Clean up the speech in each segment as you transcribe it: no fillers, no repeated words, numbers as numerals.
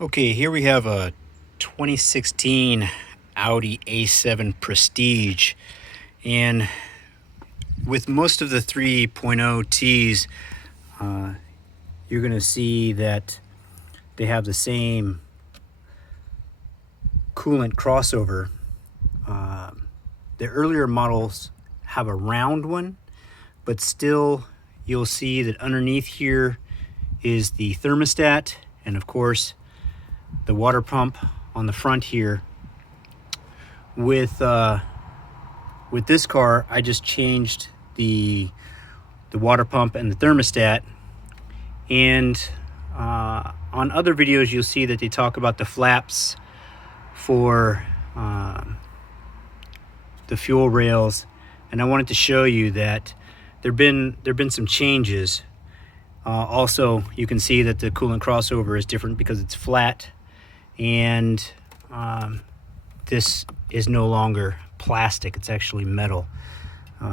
Okay, here we have a 2016 Audi A7 Prestige, and with most of the 3.0 Ts, you're going to see that they have the same coolant crossover. The earlier models have a round one, but still you'll see that underneath here is the thermostat, and of course the water pump on the front here. With this car, I just changed the water pump and the thermostat. And on other videos, you'll see that they talk about the flaps for the fuel rails, and I wanted to show you that there've been some changes. Also, you can see that the coolant crossover is different because it's flat, and this is no longer plastic, it's actually metal.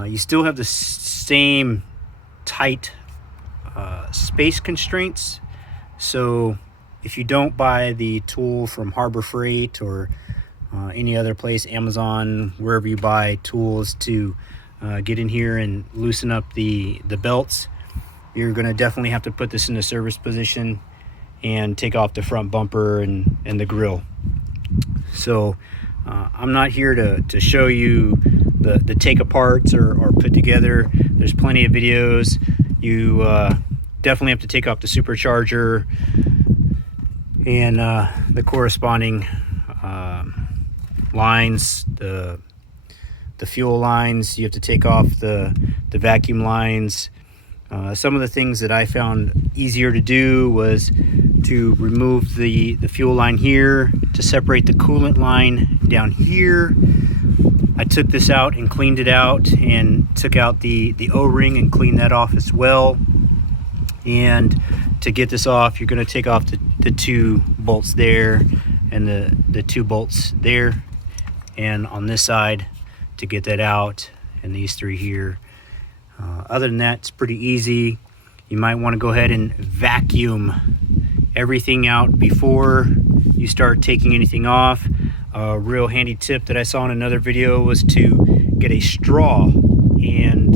You still have the same tight space constraints, so if you don't buy the tool from Harbor Freight or any other place, Amazon, wherever you buy tools to get in here and loosen up the belts, you're going to definitely have to put this in the service position and take off the front bumper and the grill. So I'm not here to show you the take aparts or put together. There's plenty of videos. You definitely have to take off the supercharger and the corresponding lines, the fuel lines. You have to take off the vacuum lines. Some of the things that I found easier to do was to remove the fuel line here, to separate the coolant line down here. I took this out and cleaned it out and took out the O-ring and cleaned that off as well. And to get this off, you're going to take off the two bolts there and the two bolts there, and on this side to get that out, and these three here. Other than that, it's pretty easy. You might want to go ahead and vacuum everything out before you start taking anything off. A real handy tip that I saw in another video was to get a straw and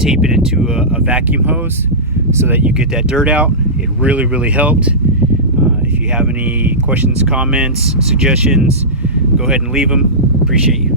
tape it into a vacuum hose so that you get that dirt out. It really helped. If you have any questions, comments, suggestions, go ahead and leave them. Appreciate you.